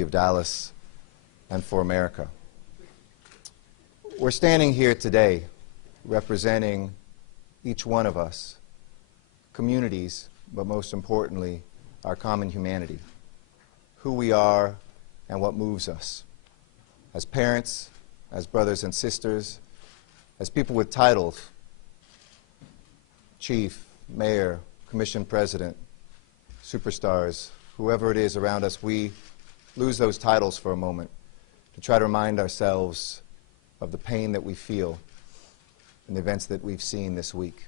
of Dallas and for America. We're standing here today representing each one of us, communities, but most importantly, our common humanity, who we are and what moves us, as parents, as brothers and sisters, as people with titles, chief, mayor, commission president, superstars, whoever it is around us, we lose those titles for a moment to try to remind ourselves of the pain that we feel in the events that we've seen this week.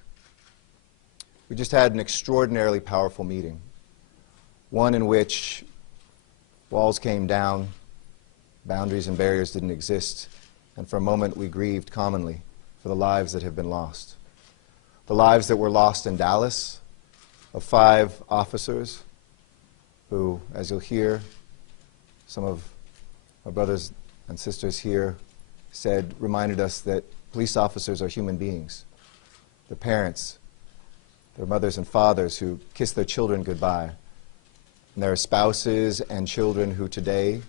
We just had an extraordinarily powerful meeting, one in which walls came down, boundaries and barriers didn't exist, and for a moment we grieved commonly for the lives that have been lost. The lives that were lost in Dallas of 5 officers who, as you'll hear, some of our brothers and sisters here reminded us that police officers are human beings. Their parents, their mothers and fathers who kiss their children goodbye. And there are spouses and children who today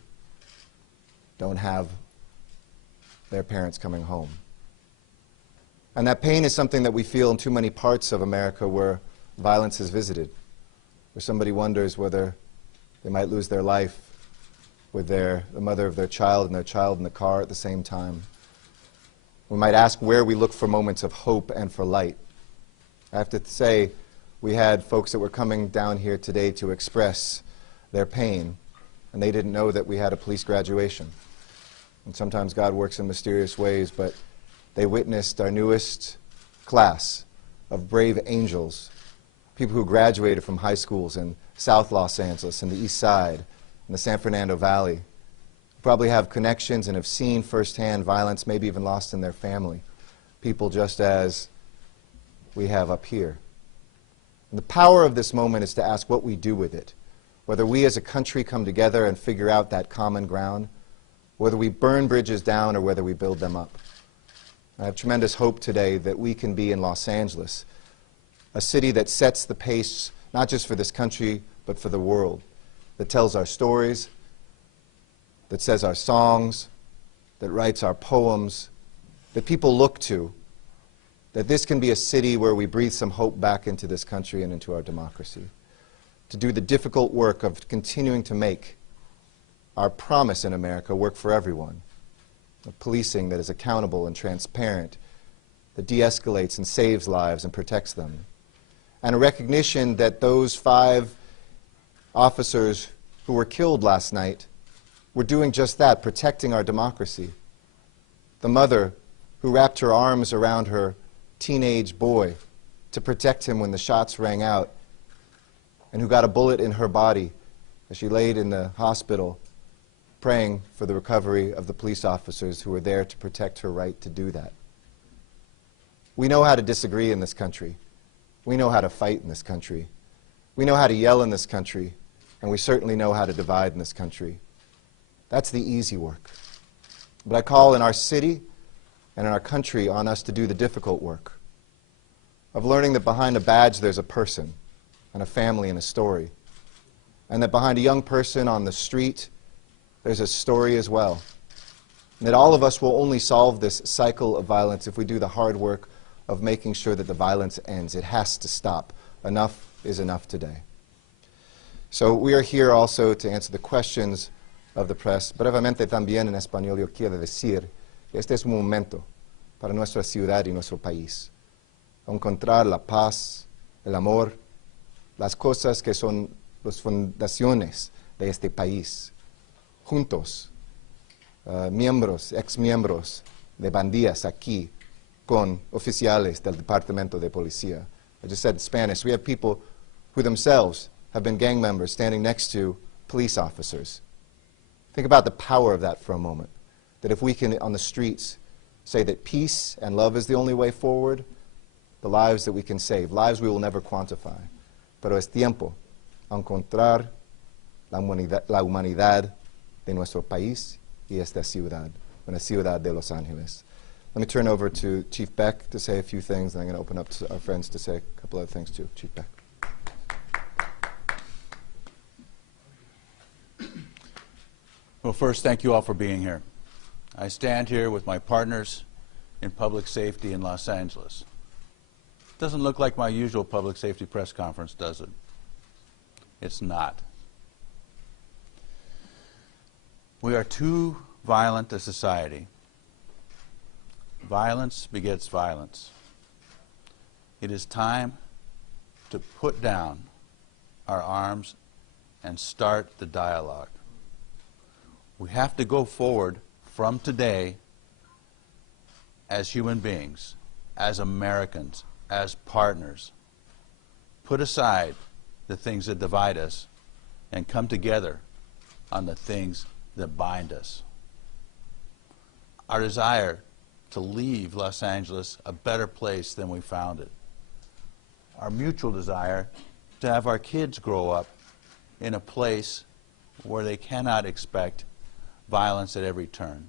don't have their parents coming home. And that pain is something that we feel in too many parts of America where violence has visited, where somebody wonders whether they might lose their life with the mother of their child and their child in the car at the same time. We might ask where we look for moments of hope and for light. I have to say, we had folks that were coming down here today to express their pain, and they didn't know that we had a police graduation. And sometimes God works in mysterious ways, but they witnessed our newest class of brave angels, people who graduated from high schools in South Los Angeles and the East Side and the San Fernando Valley, who probably have connections and have seen firsthand violence, maybe even lost in their family, people just as we have up here. And the power of this moment is to ask what we do with it, whether we as a country come together and figure out that common ground, whether we burn bridges down or whether we build them up. I have tremendous hope today that we can be in Los Angeles, a city that sets the pace not just for this country but for the world, that tells our stories, that says our songs, that writes our poems, that people look to, that this can be a city where we breathe some hope back into this country and into our democracy, to do the difficult work of continuing to make our promise in America work for everyone, of policing that is accountable and transparent, that de-escalates and saves lives and protects them, and a recognition that those 5 officers who were killed last night were doing just that, protecting our democracy. The mother who wrapped her arms around her teenage boy to protect him when the shots rang out, and who got a bullet in her body as she laid in the hospital praying for the recovery of the police officers who were there to protect her right to do that. We know how to disagree in this country. We know how to fight in this country. We know how to yell in this country, and we certainly know how to divide in this country. That's the easy work. But I call in our city and in our country on us to do the difficult work of learning that behind a badge there's a person and a family and a story, and that behind a young person on the street there's a story as well, and that all of us will only solve this cycle of violence if we do the hard work of making sure that the violence ends. It has to stop. Enough is enough today. So we are here also to answer the questions of the press. Brevemente también en español yo quiero decir que este es un momento para nuestra ciudad y nuestro país. Encontrar la paz, el amor, las cosas que son las fundaciones de este país. Juntos, miembros, exmiembros de bandillas aquí con oficiales del Departamento de Policía. I just said in Spanish, we have people who themselves have been gang members standing next to police officers. Think about the power of that for a moment. That if we can, on the streets, say that peace and love is the only way forward, the lives that we can save, lives we will never quantify. Pero es tiempo a encontrar la humanidad de nuestro país y esta ciudad, una ciudad de Los Angeles. Let me turn over to Chief Beck to say a few things, and I'm going to open up to our friends to say a couple other things too. Chief Beck. Well, first, thank you all for being here. I stand here with my partners in public safety in Los Angeles. Doesn't look like my usual public safety press conference, does it? It's not. We are too violent a society. Violence begets violence. It is time to put down our arms and start the dialogue. We have to go forward from today as human beings, as Americans, as partners. Put aside the things that divide us and come together on the things that bind us. Our desire to leave Los Angeles a better place than we found it. Our mutual desire to have our kids grow up in a place where they cannot expect violence at every turn.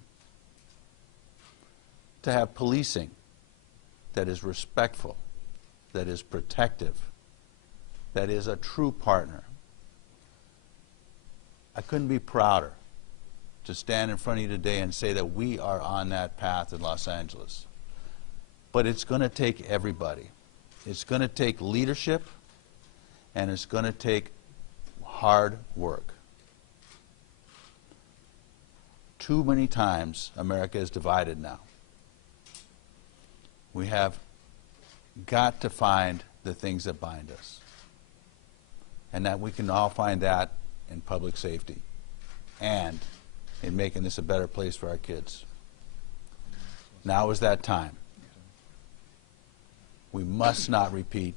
To have policing that is respectful, that is protective, that is a true partner. I couldn't be prouder to stand in front of you today and say that we are on that path in Los Angeles. But it's going to take everybody. It's going to take leadership, and it's going to take hard work. Too many times America is divided now. We have got to find the things that bind us. And that we can all find that in public safety and in making this a better place for our kids. Now is that time. We must not repeat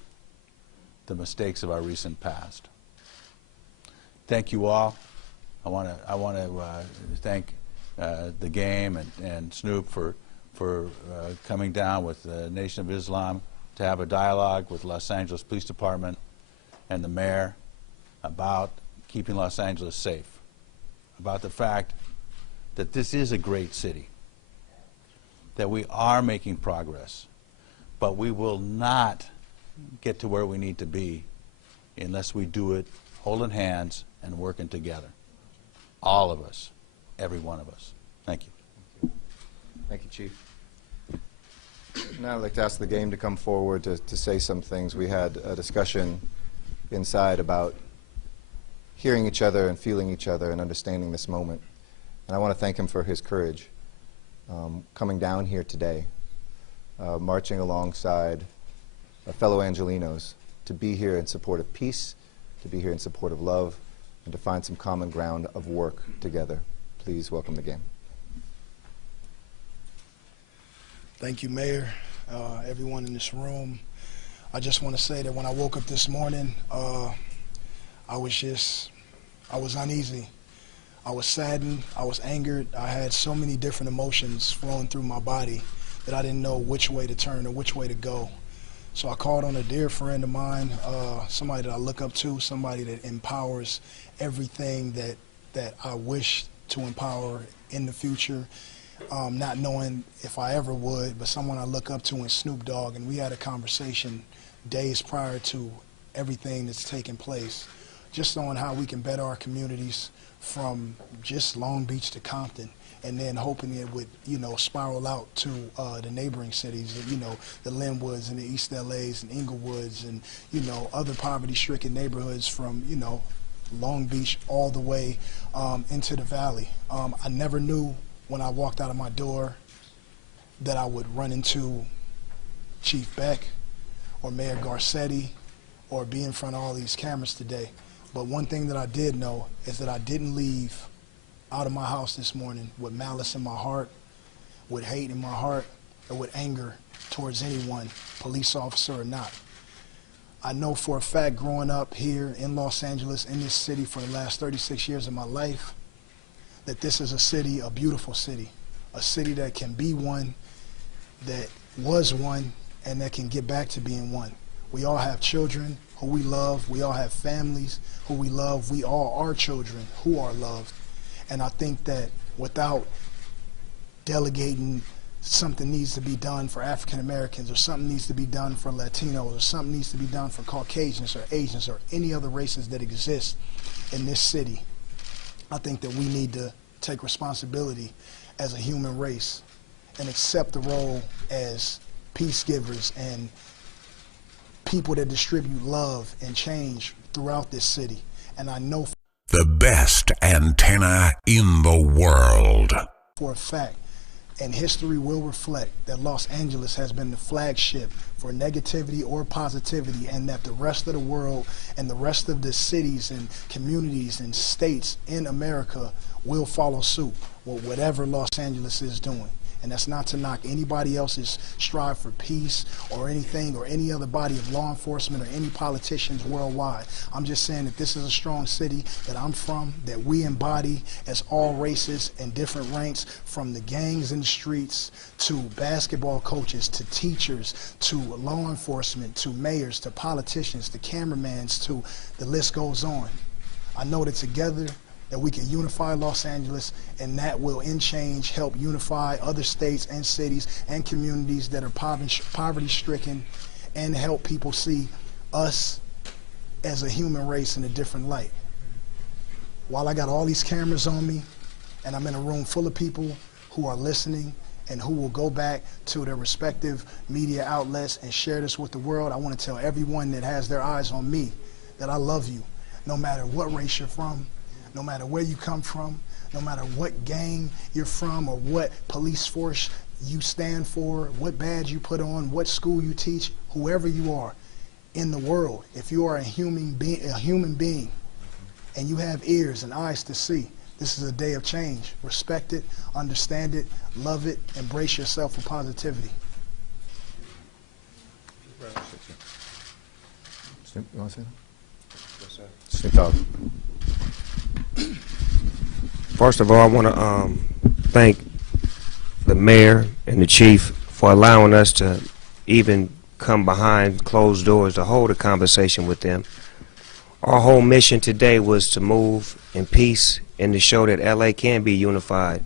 the mistakes of our recent past. Thank you all. I want to thank The Game and Snoop for coming down with the Nation of Islam to have a dialogue with Los Angeles Police Department and the mayor about keeping Los Angeles safe, about the fact that this is a great city, that we are making progress, but we will not get to where we need to be unless we do it holding hands and working together. All of us, every one of us. Thank you. Thank you, Chief. Now I'd like to ask The Game to come forward to say some things. We had a discussion inside about hearing each other and feeling each other and understanding this moment. And I want to thank him for his courage coming down here today, marching alongside fellow Angelenos to be here in support of peace, to be here in support of love, and to find some common ground of work together. Please welcome The Game. Thank you, Mayor, everyone in this room. I just want to say that when I woke up this morning, I was uneasy. I was saddened, I was angered. I had so many different emotions flowing through my body that I didn't know which way to turn or which way to go. So I called on a dear friend of mine, somebody that I look up to, somebody that empowers everything that I wish to empower in the future, not knowing if I ever would, but someone I look up to in Snoop Dogg, and we had a conversation days prior to everything that's taking place, just on how we can better our communities from just Long Beach to Compton, and then hoping it would, spiral out to the neighboring cities, the Linwoods and the East LAs and Inglewoods and, other poverty-stricken neighborhoods from, Long Beach all the way into the valley. I never knew when I walked out of my door that I would run into Chief Beck or Mayor Garcetti or be in front of all these cameras today. But one thing that I did know is that I didn't leave out of my house this morning with malice in my heart, with hate in my heart, or with anger towards anyone, police officer or not. I know for a fact, growing up here in Los Angeles, in this city for the last 36 years of my life, that this is a city, a beautiful city, a city that can be one, that was one, and that can get back to being one. We all have children who we love. We all have families who we love. We all are children who are loved. And I think that without delegating something needs to be done for African Americans, or something needs to be done for Latinos, or something needs to be done for Caucasians or Asians or any other races that exist in this city, I think that we need to take responsibility as a human race and accept the role as peace givers and people that distribute love and change throughout this city. And I know the best antenna in the world. For a fact, and history will reflect, that Los Angeles has been the flagship for negativity or positivity, and that the rest of the world and the rest of the cities and communities and states in America will follow suit with whatever Los Angeles is doing. And that's not to knock anybody else's strive for peace or anything, or any other body of law enforcement or any politicians worldwide. I'm just saying that this is a strong city that I'm from, that we embody as all races and different ranks, from the gangs in the streets to basketball coaches to teachers to law enforcement to mayors to politicians to cameramans, to the list goes on. I know that together that we can unify Los Angeles, and that will in change help unify other states and cities and communities that are poverty-stricken, and help people see us as a human race in a different light. While I got all these cameras on me and I'm in a room full of people who are listening and who will go back to their respective media outlets and share this with the world, I want to tell everyone that has their eyes on me that I love you, no matter what race you're from, no matter where you come from, no matter what gang you're from or what police force you stand for, what badge you put on, what school you teach, whoever you are in the world, if you are a human being and you have ears and eyes to see, this is a day of change. Respect it, understand it, love it, embrace yourself for positivity. Snoop, you want to say that? Yes, sir. Snoop Dogg. First of all, I want to thank the mayor and the chief for allowing us to even come behind closed doors to hold a conversation with them. Our whole mission today was to move in peace and to show that LA can be unified,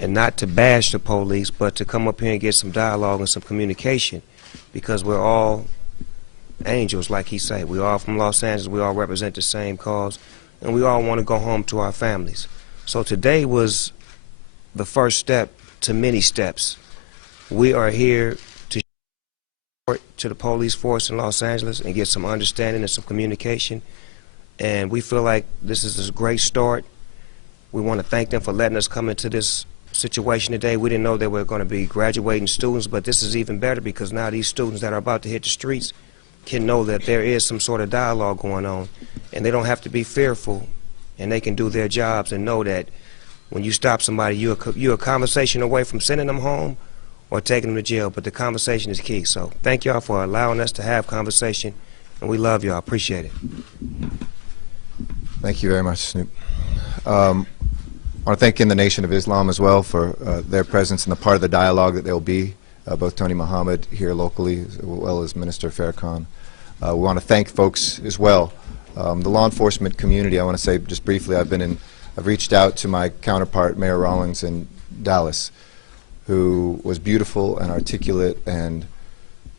and not to bash the police, but to come up here and get some dialogue and some communication, because we're all angels, like he said. We all from Los Angeles, we all represent the same cause, and we all want to go home to our families. So today was the first step to many steps. We are here to report to the police force in Los Angeles and get some understanding and some communication. And we feel like this is a great start. We want to thank them for letting us come into this situation today. We didn't know they were going to be graduating students, but this is even better, because now these students that are about to hit the streets can know that there is some sort of dialogue going on, and they don't have to be fearful, and they can do their jobs and know that when you stop somebody, you're a conversation away from sending them home or taking them to jail, but the conversation is key. So thank y'all for allowing us to have conversation, and we love y'all. Appreciate it. Thank you very much, Snoop. I want to thank in the Nation of Islam as well for their presence and the part of the dialogue that they'll be, both Tony Muhammad here locally as well as Minister Farrakhan. We want to thank folks as well. The law enforcement community, I want to say just briefly, I've reached out to my counterpart, Mayor Rawlings in Dallas, who was beautiful and articulate and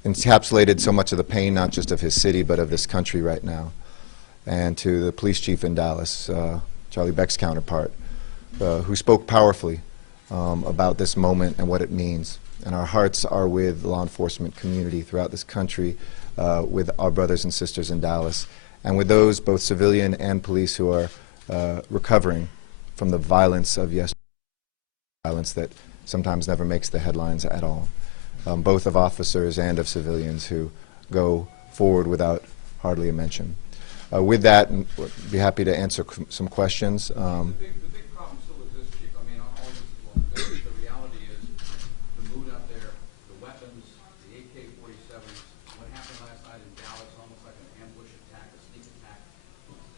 encapsulated so much of the pain, not just of his city, but of this country right now. And to the police chief in Dallas, Charlie Beck's counterpart, who spoke powerfully about this moment and what it means. And our hearts are with the law enforcement community throughout this country, with our brothers and sisters in Dallas, and with those, both civilian and police, who are recovering from the violence of yesterday, violence that sometimes never makes the headlines at all, both of officers and of civilians who go forward without hardly a mention. With that, I'd be happy to answer some questions. The big problem still is this, Chief. I mean, all this is the reality is the mood out there, the weapons, the AK-47s, what happened last night in Dallas, almost like an ambush attack, a sneak attack.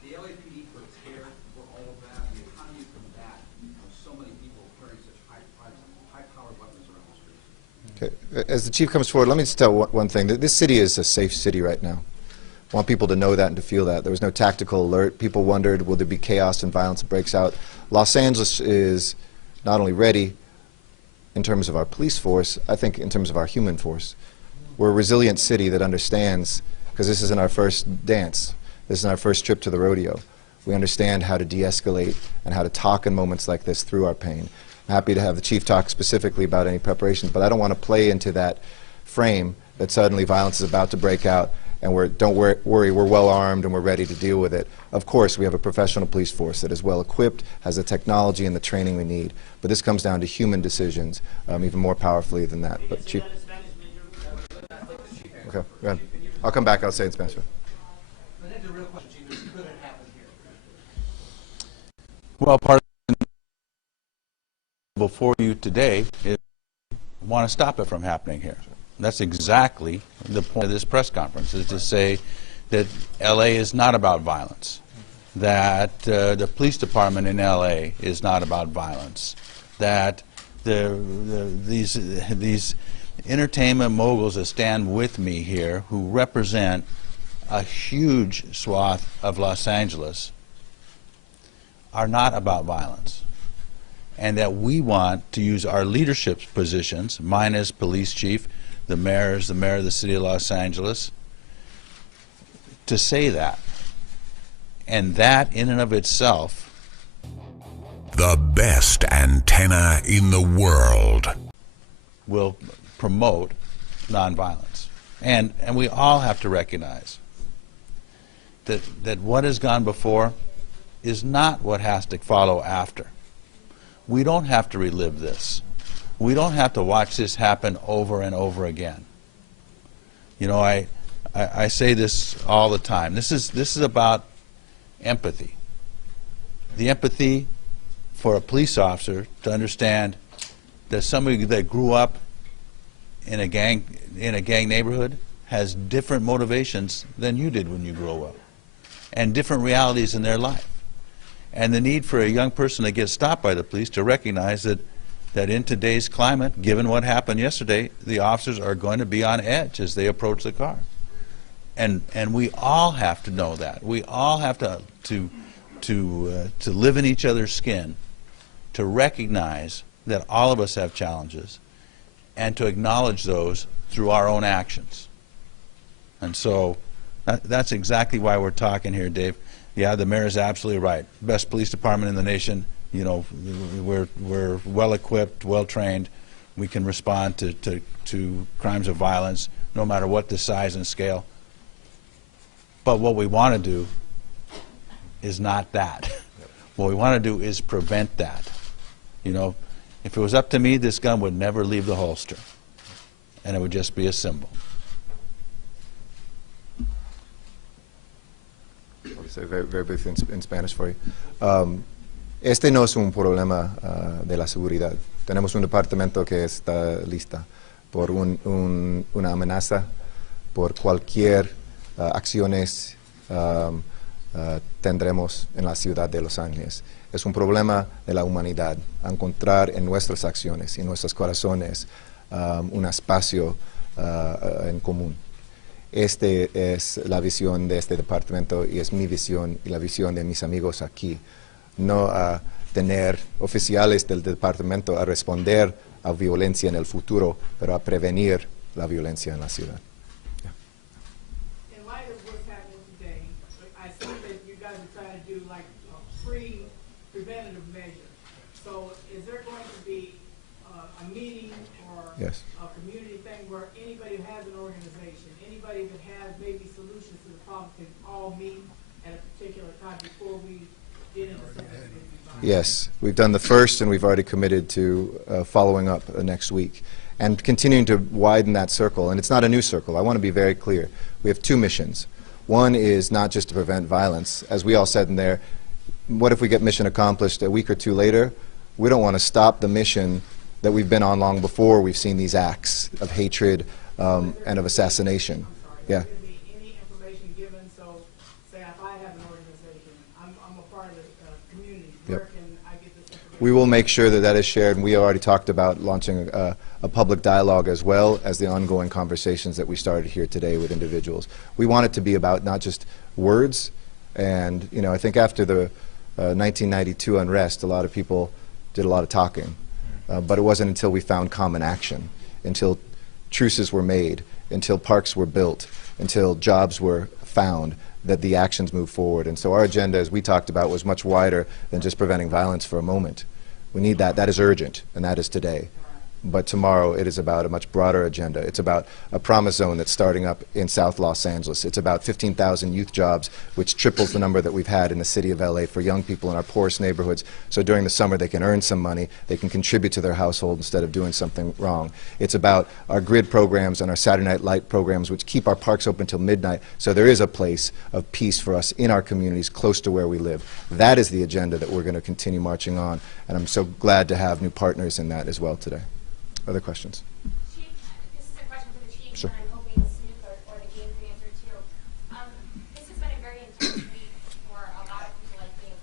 The LAPD prepared for all of that. I mean, how do you combat so many people carrying such high-powered weapons around the streets? Okay. As the chief comes forward, let me just tell one thing. This city is a safe city right now. I want people to know that and to feel that. There was no tactical alert. People wondered, will there be chaos and violence that breaks out? Los Angeles is not only ready in terms of our police force, I think in terms of our human force. We're a resilient city that understands, because this isn't our first dance. This isn't our first trip to the rodeo. We understand how to de-escalate and how to talk in moments like this through our pain. I'm happy to have the chief talk specifically about any preparations, but I don't want to play into that frame that suddenly violence is about to break out and don't worry, we're well armed and we're ready to deal with it. Of course, we have a professional police force that is well equipped, has the technology and the training we need, but this comes down to human decisions even more powerfully than that. But Chief, okay, go ahead. I'll come back. I'll say it in Spanish. Well, part of the before you today is want to stop it from happening here. That's exactly the point of this press conference, is to say that L.A. is not about violence, that the police department in L.A. is not about violence, that these entertainment moguls that stand with me here, who represent a huge swath of Los Angeles, are not about violence, and that we want to use our leadership positions, mine as police chief, the mayor is the mayor of the city of Los Angeles, to say that. And that in and of itself, the best antenna in the world, will promote nonviolence. And we all have to recognize that what has gone before is not what has to follow after. We don't have to relive this. We don't have to watch this happen over and over again. You know, I say this all the time. This is about empathy. The empathy for a police officer to understand that somebody that grew up in a gang neighborhood has different motivations than you did when you grew up, and different realities in their life. And the need for a young person that gets stopped by the police to recognize that in today's climate, given what happened yesterday, the officers are going to be on edge as they approach the car. And we all have to know that. We all have to live in each other's skin, to recognize that all of us have challenges, and to acknowledge those through our own actions. And so that's exactly why we're talking here, Dave. Yeah, the mayor is absolutely right. Best police department in the nation. You know, we're well equipped, well trained. We can respond to crimes of violence, no matter what the size and scale. But what we want to do is not that. What we want to do is prevent that. You know, if it was up to me, this gun would never leave the holster, and it would just be a symbol. I'll say very briefly in Spanish for you. Este no es un problema de la seguridad. Tenemos un departamento que está lista por una amenaza, por cualquier acciones tendremos en la ciudad de Los Ángeles. Es un problema de la humanidad, encontrar en nuestras acciones y en nuestros corazones un espacio en común. Esta es la visión de este departamento y es mi visión y la visión de mis amigos aquí. No a tener oficiales del departamento a responder a violencia en el futuro, pero a prevenir la violencia en la ciudad. In light of what's happening today, I see that you guys are trying to do like a preventative measure. So is there going to be a meeting or Yes. a community thing where anybody who has an organization, anybody that has maybe solutions to the problem can all meet at a particular time before we get into something? Yes, we've done the first, and we've already committed to following up next week and continuing to widen that circle. And it's not a new circle. I want to be very clear. We have two missions. One is not just to prevent violence. As we all said in there, what if we get mission accomplished a week or two later? We don't want to stop the mission that we've been on long before we've seen these acts of hatred and of assassination. Yeah. Is there going to be any information given? So, say if I have an organization, I'm a part of the community. Yep. Where can I get this information? We will make sure that that is shared, and we already talked about launching a public dialogue as well as the ongoing conversations that we started here today with individuals. We want it to be about not just words, and you know, I think after the 1992 unrest, a lot of people did a lot of talking, but it wasn't until we found common action, until truces were made, until parks were built, until jobs were found, that the actions move forward. And so our agenda, as we talked about, was much wider than just preventing violence for a moment. We need that. That is urgent, and that is today. But tomorrow it is about a much broader agenda. It's about a promise zone that's starting up in South Los Angeles. It's about 15,000 youth jobs, which triples the number that we've had in the city of LA for young people in our poorest neighborhoods. So during the summer they can earn some money, they can contribute to their household instead of doing something wrong. It's about our grid programs and our Saturday Night Light programs, which keep our parks open till midnight. So there is a place of peace for us in our communities close to where we live. That is the agenda that we're going to continue marching on. And I'm so glad to have new partners in that as well today. Other questions? Chief, this is a question for the Chief, Sure. and I'm hoping Snoop or the Game can answer too. This has been a very intense week for a lot of people, I think.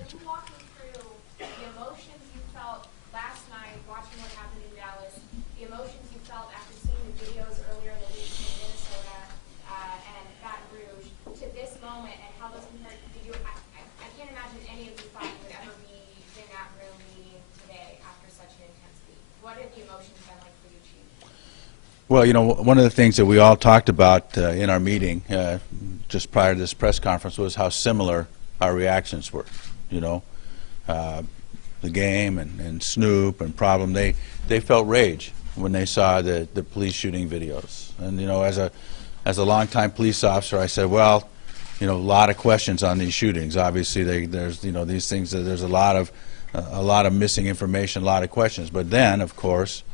Can you walk me through the emotions you felt last night watching what happened in Dallas, the emotions you felt after seeing the videos earlier in the week in Minnesota and Baton Rouge, to this moment, and how those compare? I can't imagine any of you thought you would ever be in that room meeting today after such an intense week. What have the emotions been like for you, Chief? Well, you know, one of the things that we all talked about in our meeting just prior to this press conference was how similar our reactions were. You know, the Game and Snoop and Problem, they felt rage when they saw the police shooting videos. And, you know, as a longtime police officer, I said, well, you know, a lot of questions on these shootings. Obviously, there's, you know, these things, there's a lot of missing information, a lot of questions. But then, of course,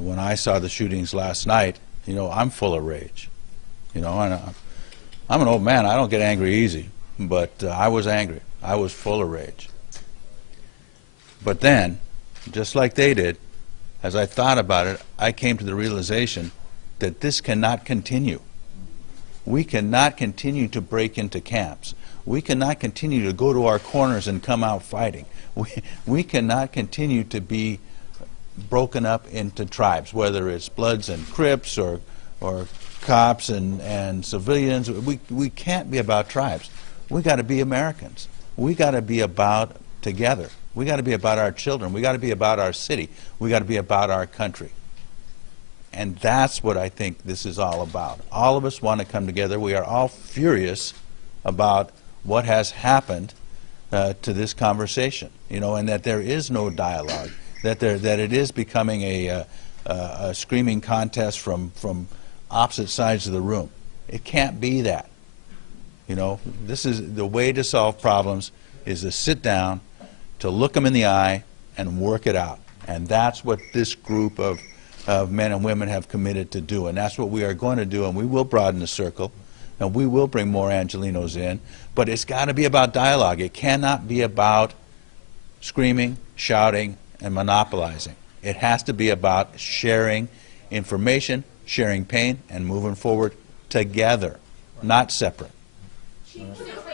when I saw the shootings last night, you know, I'm full of rage. You know, and I'm an old man. I don't get angry easy. But I was angry. I was full of rage. But then, just like they did, as I thought about it, I came to the realization that this cannot continue. We cannot continue to break into camps. We cannot continue to go to our corners and come out fighting. We cannot continue to be broken up into tribes, whether it's Bloods and Crips or cops and civilians. We can't be about tribes. We got to be Americans. We got to be about together. We got to be about our children. We got to be about our city. We got to be about our country. And that's what I think this is all about. All of us want to come together. We are all furious about what has happened to this conversation, you know, and that there is no dialogue, that it is becoming a screaming contest from opposite sides of the room. It can't be that. You know, this is the way to solve problems, is to sit down, to look them in the eye, and work it out. And that's what this group of men and women have committed to do, and that's what we are going to do. And we will broaden the circle, and we will bring more Angelinos in. But it's got to be about dialogue. It cannot be about screaming, shouting, and monopolizing. It has to be about sharing information, sharing pain, and moving forward together, not separate.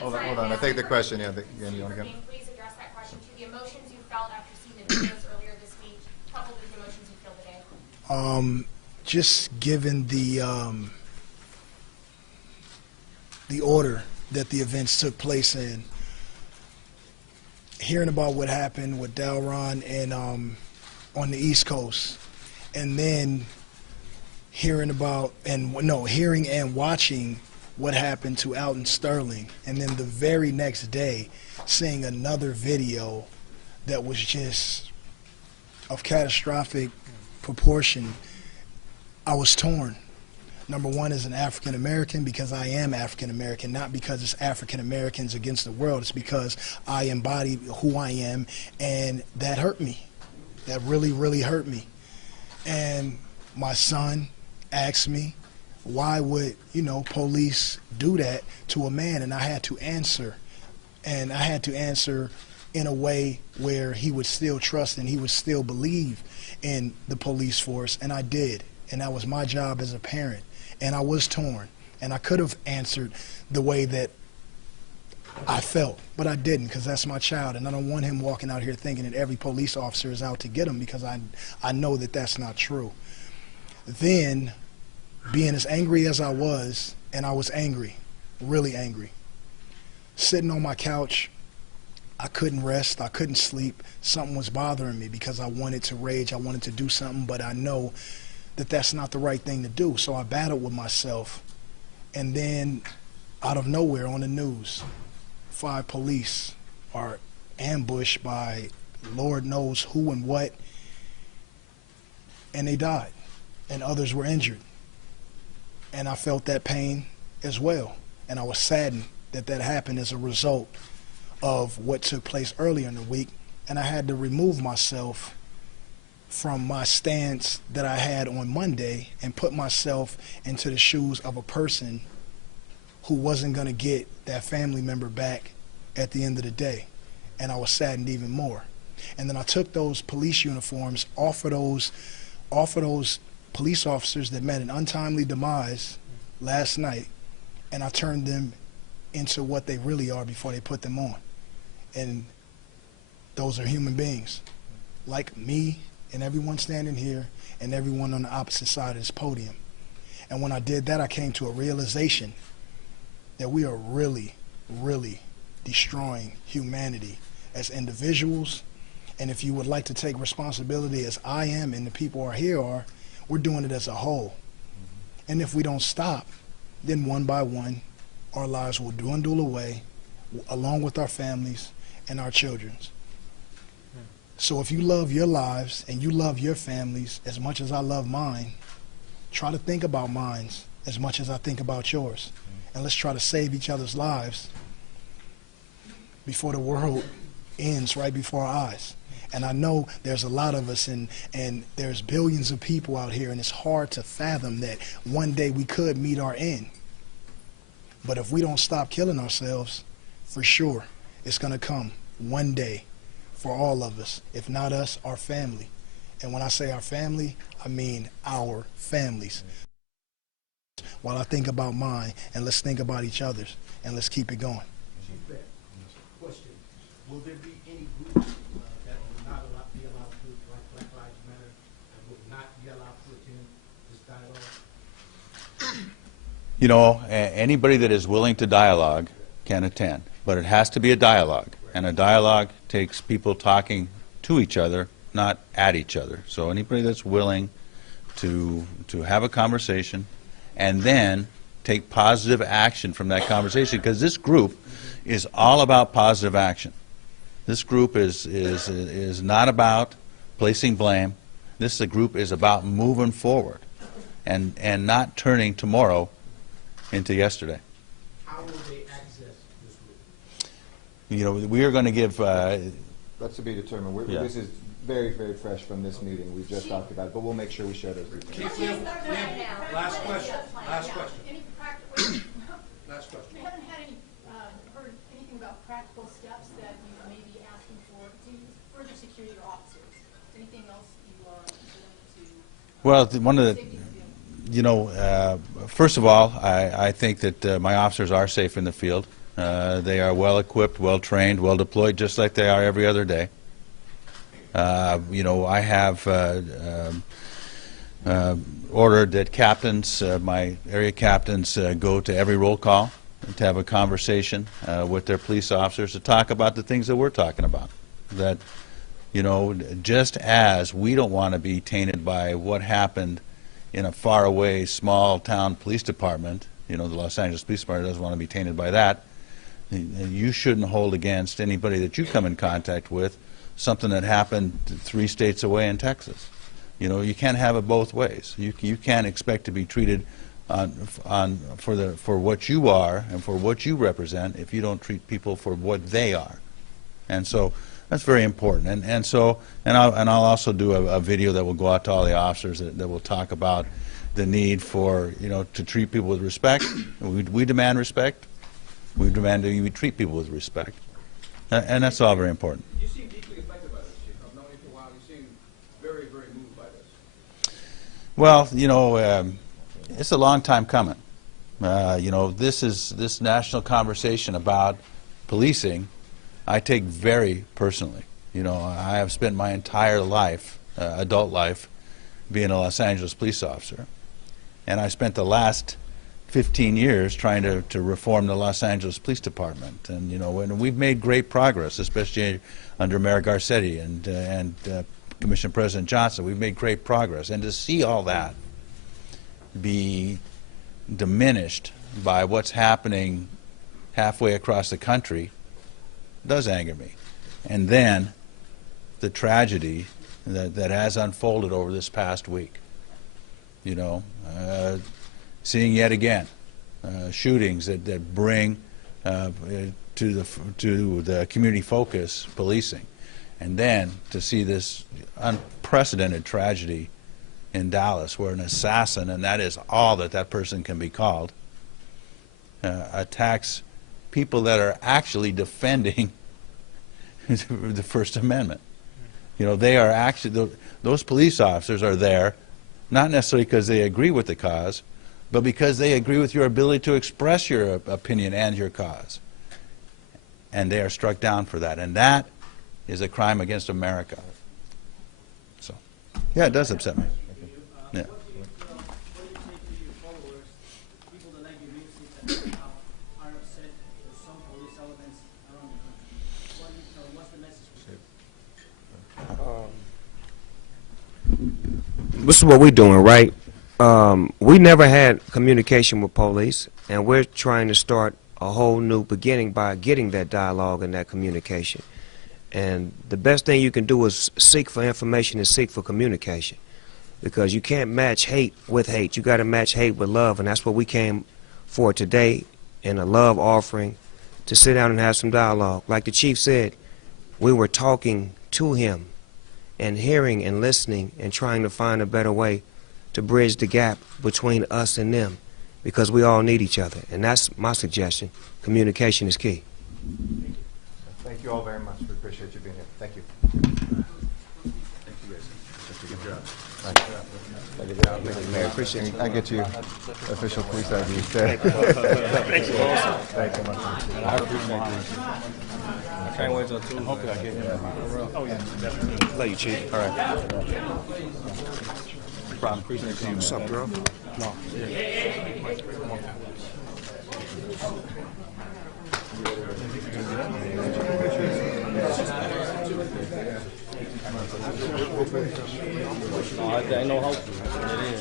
Hold on. I take the question. Yeah, you want to go? Please address that question too. The emotions you felt after seeing the videos earlier this week, coupled with the emotions you feel today. Just given the order that the events took place in, hearing about what happened with Dalron and on the East Coast, and then hearing and watching what happened to Alton Sterling, and then the very next day seeing another video that was just of catastrophic proportion, I was torn. Number one, as an African American, because I am African American, not because it's African Americans against the world. It's because I embody who I am, and that hurt me. That really, really hurt me. And my son asked me, why would, police do that to a man? And I had to answer. And I had to answer in a way where he would still trust and he would still believe in the police force. And I did. And that was my job as a parent. And I was torn. And I could have answered the way that I felt, but I didn't, because that's my child. And I don't want him walking out here thinking that every police officer is out to get him, because I know that that's not true. Then, being as angry as I was, and I was angry, really angry, sitting on my couch, I couldn't rest, I couldn't sleep. Something was bothering me because I wanted to rage, I wanted to do something, but I know that that's not the right thing to do. So I battled with myself, and then out of nowhere on the news, 5 police are ambushed by Lord knows who and what, and they died, and others were injured. And I felt that pain as well, and I was saddened that that happened as a result of what took place earlier in the week, and I had to remove myself from my stance that I had on Monday and put myself into the shoes of a person who wasn't going to get that family member back at the end of the day. And I was saddened even more. And then I took those police uniforms off of those police officers that met an untimely demise last night, and I turned them into what they really are before they put them on. And those are human beings, like me and everyone standing here and everyone on the opposite side of this podium. And when I did that, I came to a realization that we are really, really destroying humanity as individuals. And if you would like to take responsibility as I am and the people who are here are, we're doing it as a whole. And if we don't stop, then one by one, our lives will dwindle away along with our families and our children's. So if you love your lives and you love your families as much as I love mine, try to think about mine as much as I think about yours. And let's try to save each other's lives before the world ends right before our eyes. And I know there's a lot of us, and there's billions of people out here, and it's hard to fathom that one day we could meet our end. But if we don't stop killing ourselves, for sure, it's going to come one day for all of us. If not us, our family. And when I say our family, I mean our families. While I think about mine, and let's think about each other's, and let's keep it going. Chief Beck, question. Will there be any groups that will not be allowed to, like Black Lives Matter, that will not be allowed to attend this dialogue? You know, anybody that is willing to dialogue can attend, but it has to be a dialogue, and a dialogue takes people talking to each other, not at each other. So anybody that's willing to have a conversation and then take positive action from that conversation, because this group is all about positive action. This group is not about placing blame. This group is about moving forward and not turning tomorrow into yesterday. How will they access this group? You know, we are going to give. That's to be determined. Yeah. This is very, very fresh from this meeting. We've just talked about it, but we'll make sure we share those details. Last question. Last question. Any practical, Last question. we haven't had any, heard anything about practical steps that you may be asking for to further secure your officers. Anything else you are willing to? Well, one of the, you know, first of all, I think that my officers are safe in the field. They are well equipped, well trained, well deployed, just like they are every other day. You know, I have ordered that captains, my area captains, go to every roll call to have a conversation with their police officers to talk about the things that we're talking about. That, you know, just as we don't want to be tainted by what happened in a faraway small town police department, you know, the Los Angeles Police Department doesn't want to be tainted by that. You shouldn't hold against anybody that you come in contact with something that happened 3 states away in Texas. You know, you can't have it both ways. You can't expect to be treated for what you are and for what you represent if you don't treat people for what they are. And so that's very important. And I'll also do a video that will go out to all the officers that will talk about the need for, you know, to treat people with respect. We demand respect. We demand that you treat people with respect. And that's all very important. You seem deeply affected by this, Chief. I've known you for a while. You seem very, very moved by this. Well, you know, it's a long time coming. You know, this national conversation about policing, I take very personally. You know, I have spent my entire life, adult life, being a Los Angeles police officer. And I spent the last 15 years trying to reform the Los Angeles Police Department. And, you know, and we've made great progress, especially under Mayor Garcetti and Commission President Johnson. We've made great progress. And to see all that be diminished by what's happening halfway across the country does anger me. And then the tragedy that has unfolded over this past week. You know, seeing yet again shootings that bring to the community focus policing, and then to see this unprecedented tragedy in Dallas, where an assassin, and that is all that person can be called, attacks people that are actually defending the First Amendment. You know, they are actually, those police officers are there, not necessarily because they agree with the cause, but because they agree with your ability to express your opinion and your cause. And they are struck down for that. And that is a crime against America. So, yeah, it does upset me. Yeah. What do you say to your followers, people that like your music, that are upset with some police elements around the country? What's the message for you? This is what we're doing, right? We never had communication with police, and we're trying to start a whole new beginning by getting that dialogue and that communication. And the best thing you can do is seek for information and seek for communication, because you can't match hate with hate. You got to match hate with love, and that's what we came for today, in a love offering, to sit down and have some dialogue. Like the chief said, we were talking to him and hearing and listening and trying to find a better way to bridge the gap between us and them, because we all need each other. And that's my suggestion. Communication is key. Thank you all very much. We appreciate you being here. Thank you. Thank you guys. Good job. Thank you, Mayor. Appreciate it. I get you official police ID. Thank you. Thank you much. I appreciate it. I can't wait till Tuesday. Hopefully I get him. Oh, yeah, definitely. Love you, Chief. All right. No problem. Appreciate it. What's up, girl? No. There ain't no hope. It is.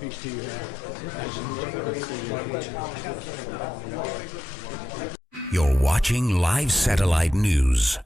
Peace to you. You're watching Live Satellite News.